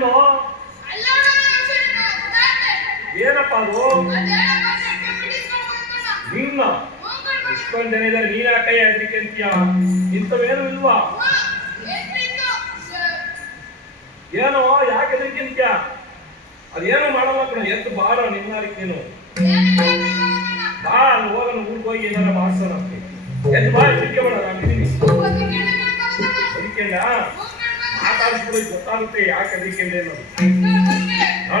ಏನು ಏನಪ್ಪ ಅದು? ನಿನ್ನ. ಎಷ್ಟೊಂದು ಜನ ಇದ್ದಾರೆ ನೀನ ಕೈ ಹಾಕ್ಲಿಕ್ಕೆ ಅಂತೀಯ? ಇಂಥವೇನು ಇಲ್ವಾ? ಏನೋ ಯಾಕೆ ಎದಕ್ಕಿಂತ್ಯ ಅದೇನು ಮಾಡಲ್ಲ ಕಣ ಎದ್ದು ಬಾರ ನಿನ್ನಾರಿಗೆ ನೀನು. ಬಾ ಅಲ್ಲಿ ಹೋಗೋಣ ಊರ್ಗೆ ಹೋಗಿ ಏನಾರ ಮಾಡ್ಸೋಣ ಎದ್ದು ಬಾ ಸಿಕ್ಕೆ ಮಾಡೋಣ ನಾನು ಮಾತಾಡಿಸ್ಬಿಡು ಗೊತ್ತಾಗುತ್ತೆ ಯಾಕೆ ಅದಕ್ಕೆ ಹ್ಮ್. ಹಾ.